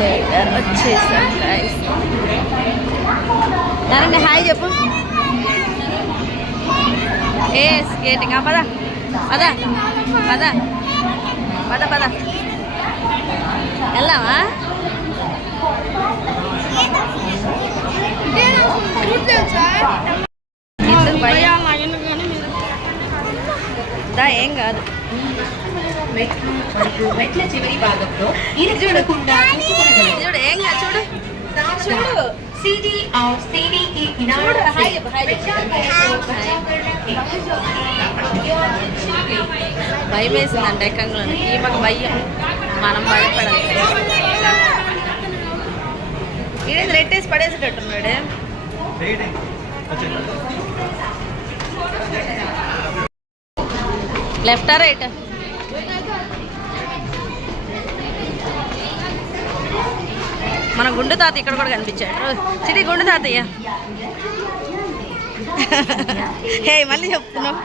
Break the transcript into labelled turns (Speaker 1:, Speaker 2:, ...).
Speaker 1: Centre వచ్చేసాం guys Narayana hi చెప్పు ఏ skating పద పద పద పద పద వెళ్దామా ఎందుకు భయం దా ఏం కాదు మెట్లు
Speaker 2: మరియు మెట్ల చివరి భాగంలో ఇది చూడకుండా
Speaker 1: చూడు చూడు. భయం వేసిందంట ఎక్కంగా ఈమెకు భయం. మనం భయపడాలి. ఈడేది రెట్టేసి పడేసేటట్టున్నాడే. లెఫ్టా రైట్? మన గుండు తాత ఇక్కడ కూడా కనిపించాడు. చిటి గుండు తాతయ్య. హే మళ్ళీ చెప్తున్నావు.